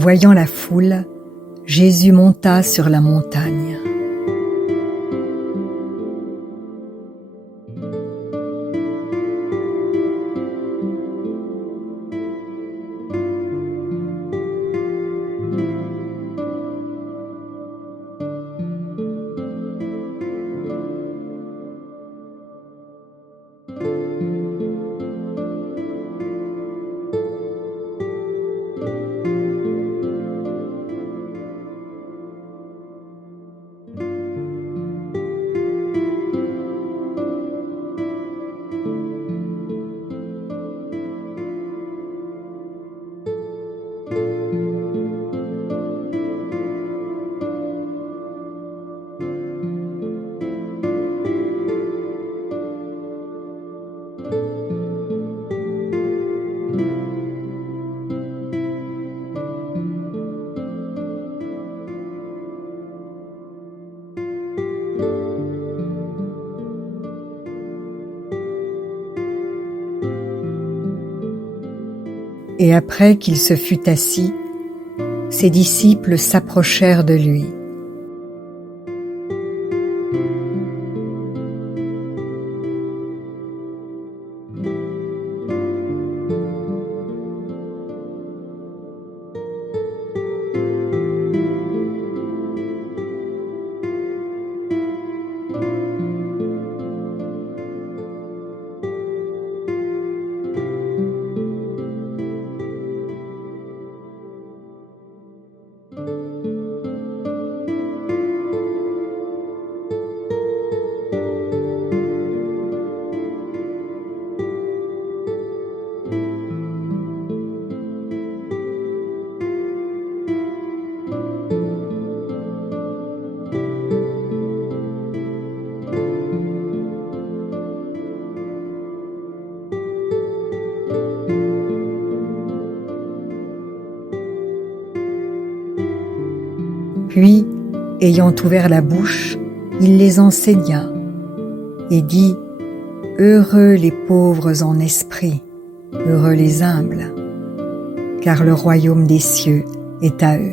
Voyant la foule, Jésus monta sur la montagne. Et après qu'il se fut assis, ses disciples s'approchèrent de lui. Puis, ayant ouvert la bouche, il les enseigna et dit : « Heureux les pauvres en esprit, heureux les humbles, car le royaume des cieux est à eux. »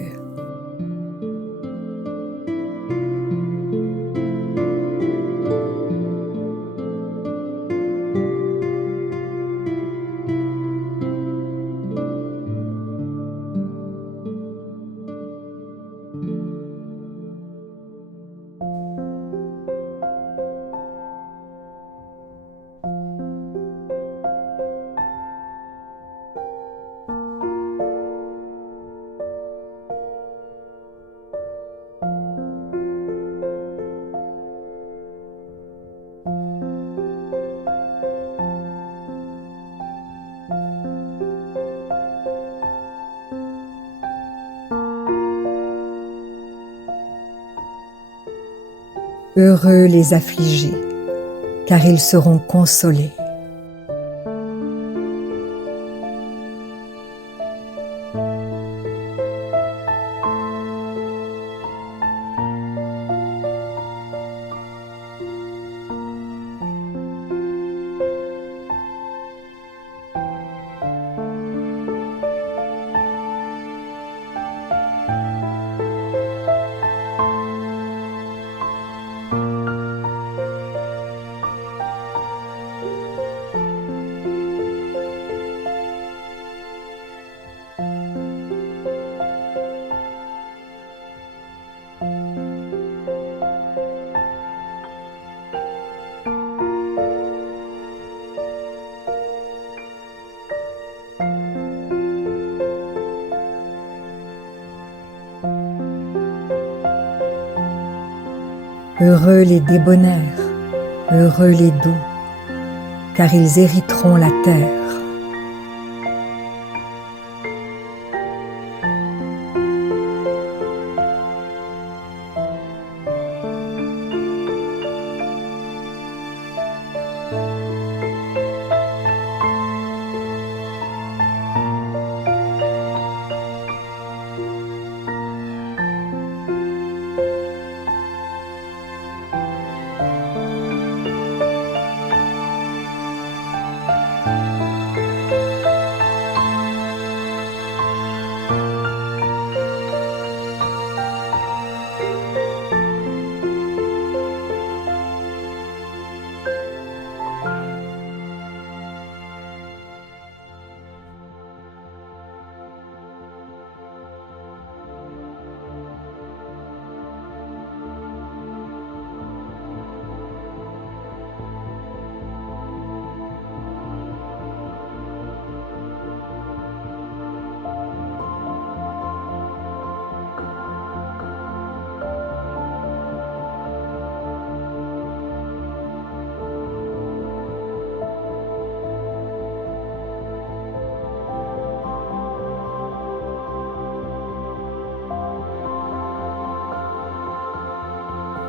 Heureux les affligés, car ils seront consolés. Heureux les débonnaires, heureux les doux, car ils hériteront la terre.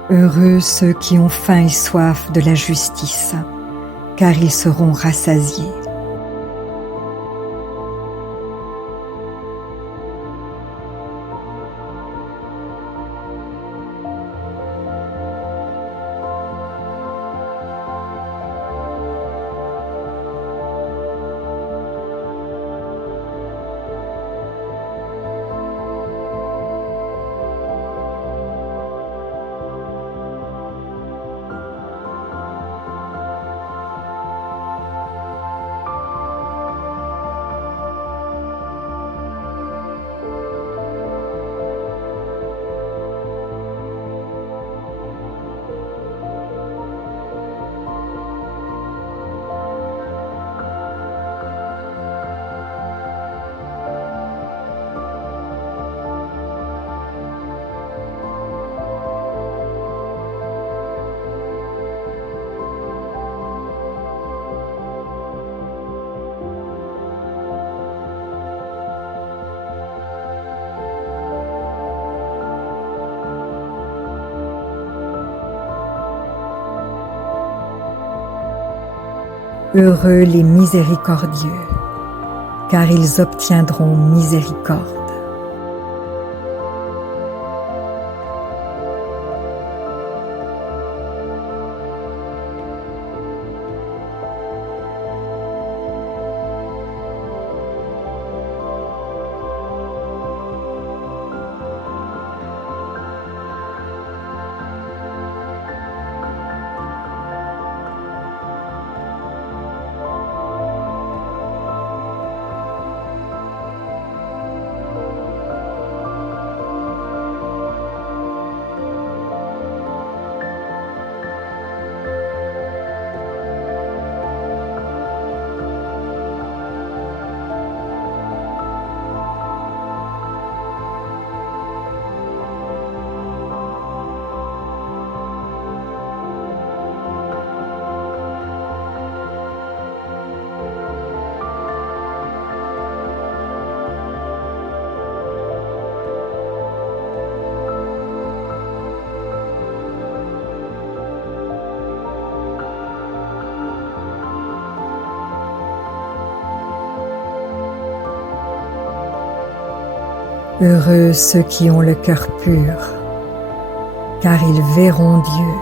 Heureux ceux qui ont faim et soif de la justice, car ils seront rassasiés. Heureux les miséricordieux, car ils obtiendront miséricorde. Heureux ceux qui ont le cœur pur, car ils verront Dieu.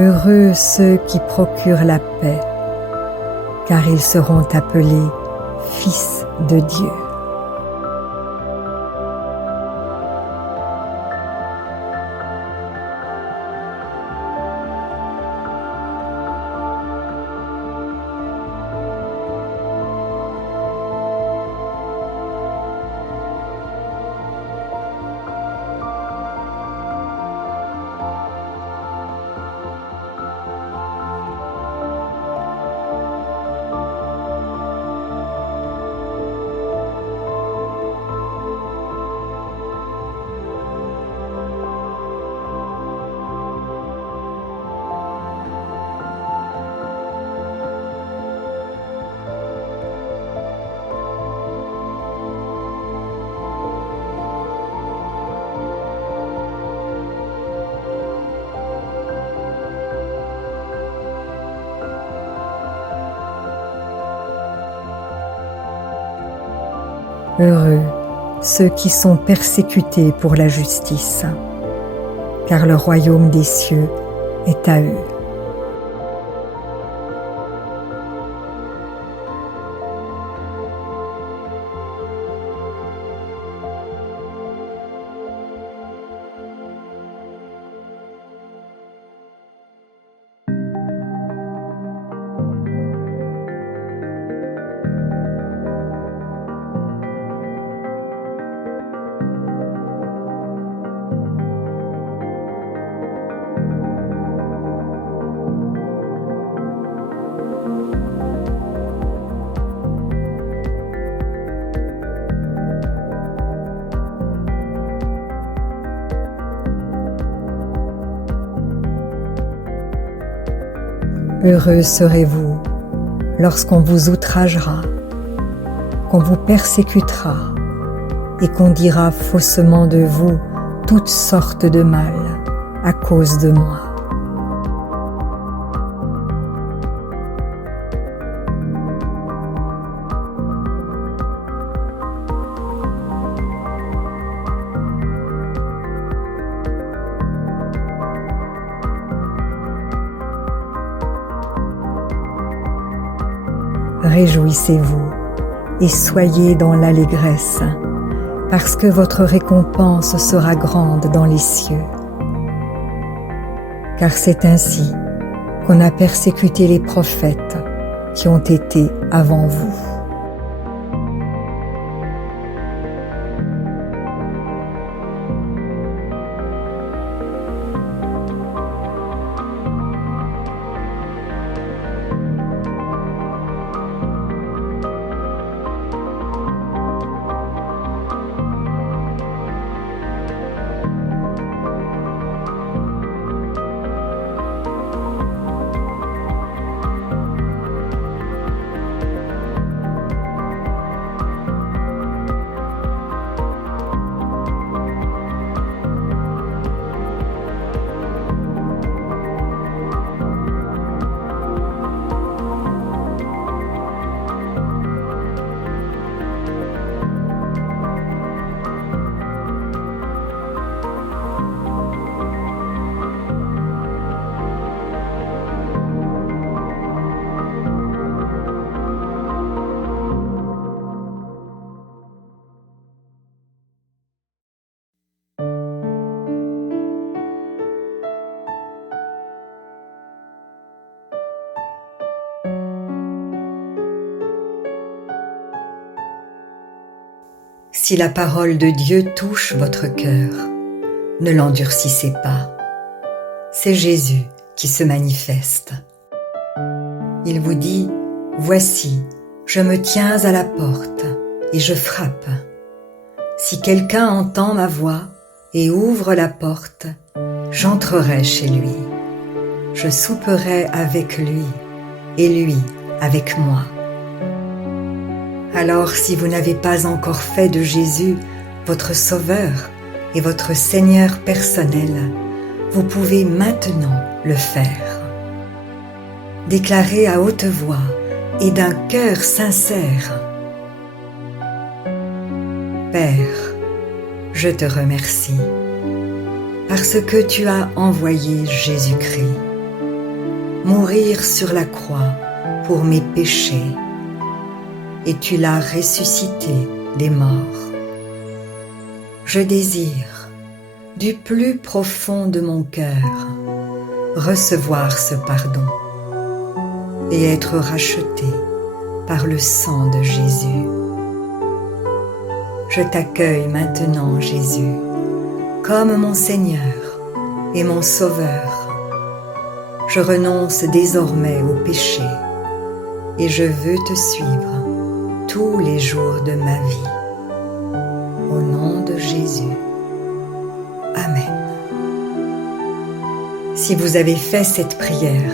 Heureux ceux qui procurent la paix, car ils seront appelés fils de Dieu. Heureux ceux qui sont persécutés pour la justice, car le royaume des cieux est à eux. Heureux serez-vous lorsqu'on vous outragera, qu'on vous persécutera et qu'on dira faussement de vous toutes sortes de mal à cause de moi. Réjouissez-vous et soyez dans l'allégresse, parce que votre récompense sera grande dans les cieux. Car c'est ainsi qu'on a persécuté les prophètes qui ont été avant vous. Si la parole de Dieu touche votre cœur, ne l'endurcissez pas. C'est Jésus qui se manifeste. Il vous dit, « Voici, je me tiens à la porte et je frappe. Si quelqu'un entend ma voix et ouvre la porte, j'entrerai chez lui. Je souperai avec lui et lui avec moi. » Alors, si vous n'avez pas encore fait de Jésus votre Sauveur et votre Seigneur personnel, vous pouvez maintenant le faire. Déclarez à haute voix et d'un cœur sincère: Père, je te remercie parce que tu as envoyé Jésus-Christ mourir sur la croix pour mes péchés, et tu l'as ressuscité des morts. Je désire, du plus profond de mon cœur, recevoir ce pardon et être racheté par le sang de Jésus. Je t'accueille maintenant, Jésus, comme mon Seigneur et mon Sauveur. Je renonce désormais au péché et je veux te suivre tous les jours de ma vie. Au nom de Jésus. Amen. Si vous avez fait cette prière,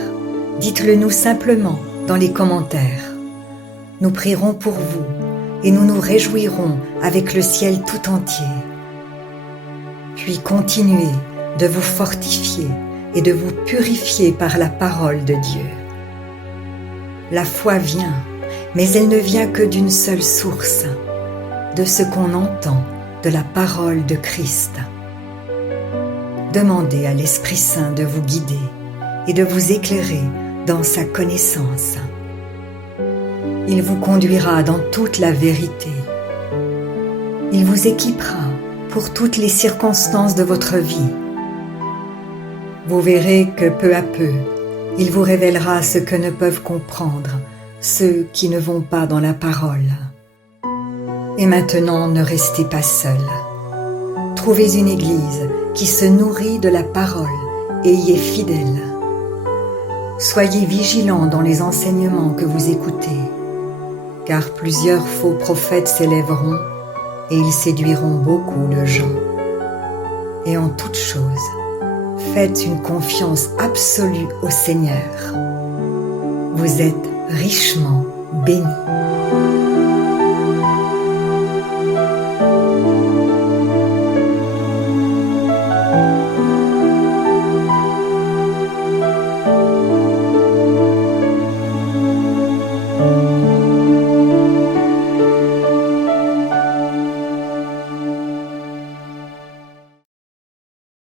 dites-le nous simplement dans les commentaires. Nous prierons pour vous et nous nous réjouirons avec le ciel tout entier. Puis continuez de vous fortifier et de vous purifier par la parole de Dieu. La foi vient, mais elle ne vient que d'une seule source, de ce qu'on entend de la parole de Christ. Demandez à l'Esprit Saint de vous guider et de vous éclairer dans sa connaissance. Il vous conduira dans toute la vérité. Il vous équipera pour toutes les circonstances de votre vie. Vous verrez que peu à peu, il vous révélera ce que ne peuvent comprendre ceux qui ne vont pas dans la parole. Et maintenant, ne restez pas seul. Trouvez une église qui se nourrit de la parole et y est fidèle. Soyez vigilants dans les enseignements que vous écoutez, car plusieurs faux prophètes s'élèveront et ils séduiront beaucoup de gens. Et en toute chose, faites une confiance absolue au Seigneur. Vous êtes richement bénis.